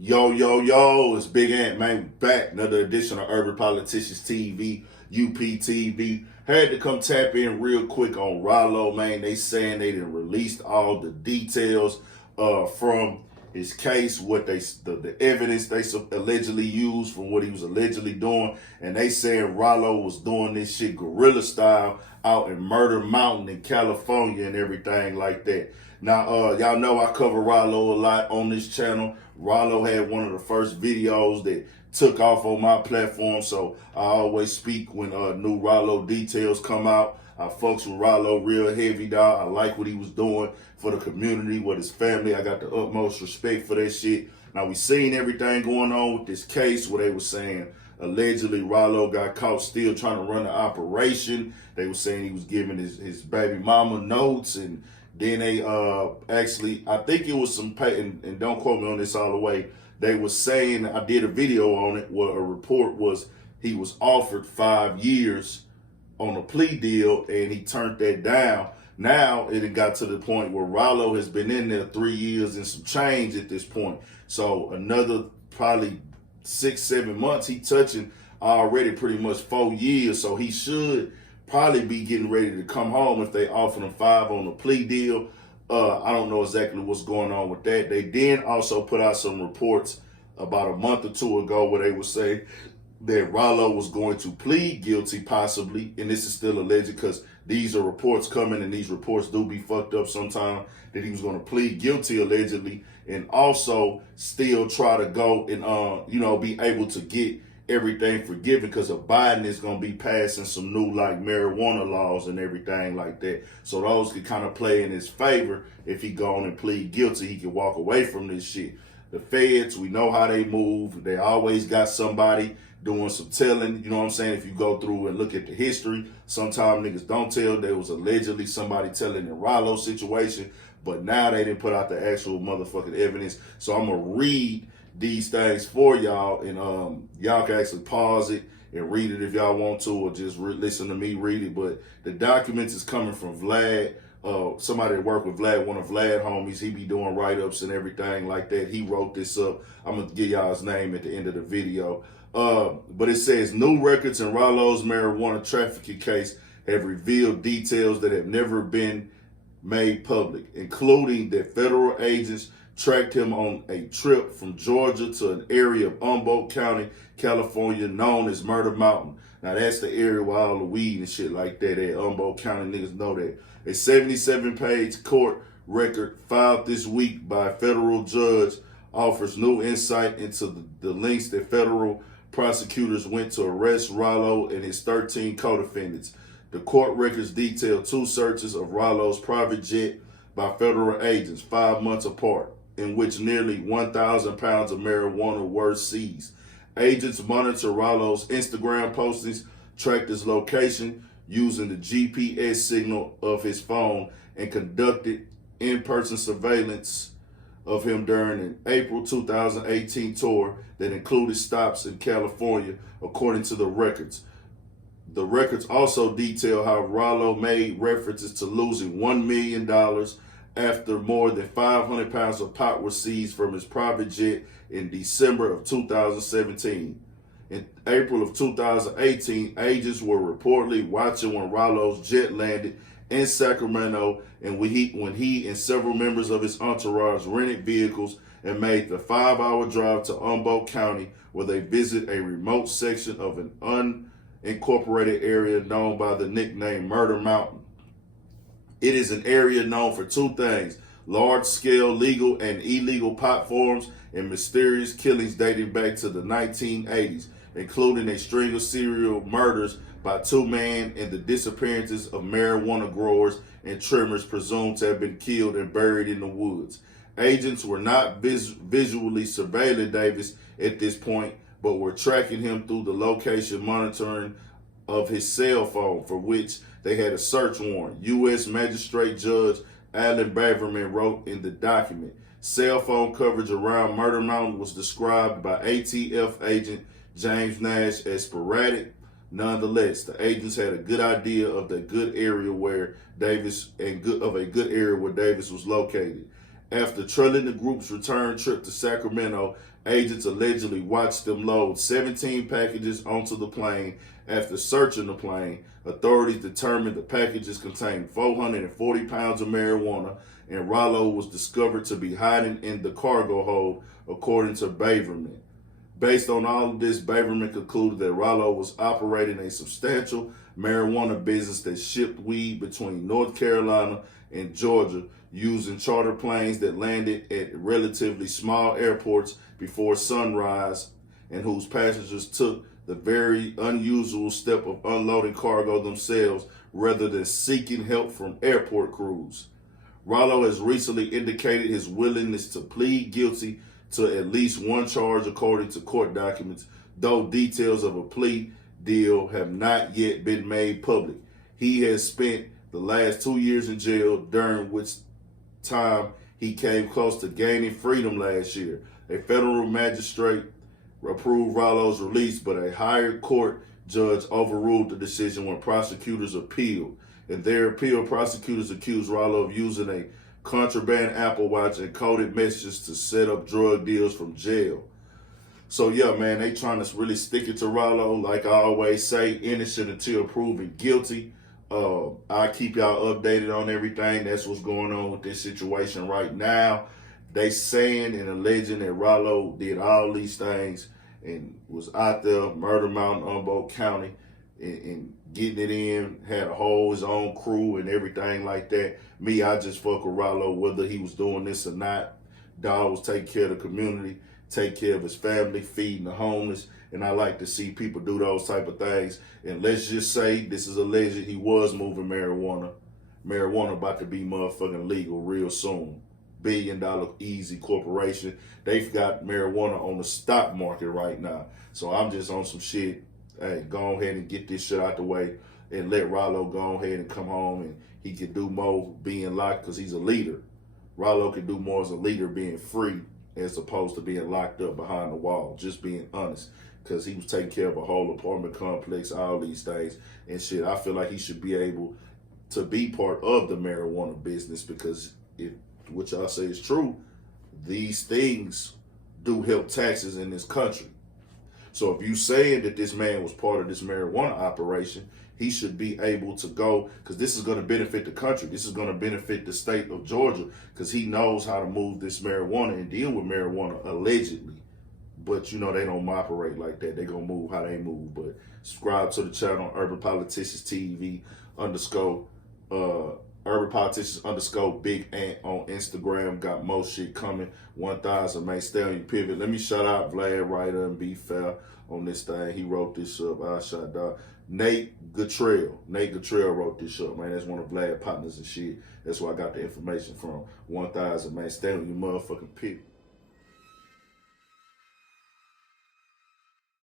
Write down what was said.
Yo, yo, yo, it's Big Ant, man, back. Another edition of Urban Politicians TV, UPTV. Had to come tap in real quick on Ralo, man. They saying they done released all the details from his case, what the evidence they allegedly used from what he was allegedly doing. And they saying Ralo was doing this shit guerrilla style out in Murder Mountain in California and everything like that. Now, y'all know I cover Ralo a lot on this channel. Ralo had one of the first videos that took off on my platform, so I always speak when new Ralo details come out. I fucks with Ralo real heavy, dog. I like what he was doing for the community, with his family. I got the utmost respect for that shit. Now, we seen everything going on with this case where they were saying allegedly Ralo got caught still trying to run the operation. They were saying he was giving his baby mama notes, and then they actually, I think it was some pay, and don't quote me on this all the way, they were saying, I did a video on it where a report was he was offered 5 years on a plea deal and he turned that down. Now it got to the point where Ralo has been in there 3 years and some change at this point. So another probably 6-7 months, he touching already pretty much 4 years. So he should probably be getting ready to come home if they offer him 5 on the plea deal. I don't know exactly what's going on with that. They then also put out some reports about a month or two ago where they were saying that Ralo was going to plead guilty possibly, and this is still alleged because these are reports coming and these reports do be fucked up sometimes, that he was going to plead guilty allegedly and also still try to go and be able to get everything forgiven because of Biden is going to be passing some new like marijuana laws and everything like that. So those could kind of play in his favor. If he go on and plead guilty, he can walk away from this shit. The feds, we know how they move. They always got somebody doing some telling. You know what I'm saying? If you go through and look at the history, sometimes niggas don't tell. There was allegedly somebody telling the Ralo situation, but now they didn't put out the actual motherfucking evidence. So I'm going to read these things for y'all, and y'all can actually pause it and read it if y'all want to, or just listen to me read it. But the documents is coming from Vlad, somebody that worked with Vlad, one of Vlad homies. He be doing write-ups and everything like that. He wrote this up. I'm gonna give y'all his name at the end of the video. But it says new records in Ralo's marijuana trafficking case have revealed details that have never been made public, including that federal agents tracked him on a trip from Georgia to an area of Humboldt County, California, known as Murder Mountain. Now, that's the area where all the weed and shit like that at Humboldt County. Niggas know that. A 77-page court record filed this week by a federal judge offers new insight into the lengths that federal prosecutors went to arrest Ralo and his 13 co-defendants. The court records detail 2 searches of Ralo's private jet by federal agents 5 months apart, in which nearly 1,000 pounds of marijuana were seized. Agents monitor Ralo's Instagram postings, tracked his location using the GPS signal of his phone, and conducted in-person surveillance of him during an April 2018 tour that included stops in California, according to the records. The records also detail how Ralo made references to losing $1 million after more than 500 pounds of pot were seized from his private jet in December of 2017. In April of 2018, agents were reportedly watching when Ralo's jet landed in Sacramento, and when he and several members of his entourage rented vehicles and made the 5-hour drive to Humboldt County, where they visit a remote section of an unincorporated area known by the nickname Murder Mountain. It is an area known for 2 things: large-scale legal and illegal pot farms and mysterious killings dating back to the 1980s, including a string of serial murders by 2 men and the disappearances of marijuana growers and trimmers presumed to have been killed and buried in the woods. Agents were not visually surveilling Davis at this point, but were tracking him through the location monitoring of his cell phone, for which they had a search warrant. U.S. Magistrate Judge Alan Baverman wrote in the document, cell phone coverage around Murder Mountain was described by ATF agent James Nash as sporadic. Nonetheless, the agents had a good idea of the good area where Davis was located. After trailing the group's return trip to Sacramento, agents allegedly watched them load 17 packages onto the plane. After searching the plane, authorities determined the packages contained 440 pounds of marijuana, and Ralo was discovered to be hiding in the cargo hold, according to Baverman. Based on all of this, Baverman concluded that Ralo was operating a substantial marijuana business that shipped weed between North Carolina and Georgia using charter planes that landed at relatively small airports before sunrise, and whose passengers took the very unusual step of unloading cargo themselves rather than seeking help from airport crews. Ralo has recently indicated his willingness to plead guilty to at least one charge according to court documents, though details of a plea deal have not yet been made public. He has spent the last 2 years in jail, during which time he came close to gaining freedom last year. A federal magistrate approved Ralo's release, but a higher court judge overruled the decision when prosecutors appealed. In their appeal, prosecutors accused Ralo of using a contraband Apple Watch and coded messages to set up drug deals from jail. So yeah, man, they trying to really stick it to Ralo. Like I always say, innocent until proven guilty. I keep y'all updated on everything. That's what's going on with this situation right now. They saying and alleging that Ralo did all these things and was out there, Murder Mountain, Humboldt County, and getting it in, had his own crew and everything like that. Me, I just fuck with Ralo, whether he was doing this or not. Dog was taking care of the community, take care of his family, feeding the homeless, and I like to see people do those type of things. And let's just say, this is alleged, he was moving marijuana. Marijuana about to be motherfucking legal real soon. $1 billion easy corporation. They've got marijuana on the stock market right now. So I'm just on some shit. Hey, go ahead and get this shit out the way and let Ralo go ahead and come home, and he can do more being locked because he's a leader. Ralo can do more as a leader being free as opposed to being locked up behind the wall, just being honest, because he was taking care of a whole apartment complex, all these things and shit. I feel like he should be able to be part of the marijuana business, because if what y'all say is true, these things do help taxes in this country. So if you saying that this man was part of this marijuana operation, he should be able to go, because this is going to benefit the country. This is going to benefit the state of Georgia, because he knows how to move this marijuana and deal with marijuana, allegedly. But, you know, they don't operate like that. They going to move how they move. But subscribe to the channel, Urban Politicians TV _ Urban Politicians _ Big Ant on Instagram. Got more shit coming. 1000 man Stallion Pivot. Let me shout out Vlad Ryder and Be Fair on this thing. He wrote this up. I shout out Nate Guttrell. Nate Guttrell wrote this up, man. That's one of Vlad's partners and shit. That's where I got the information from. 1000 man Stallion, you motherfucking pivot.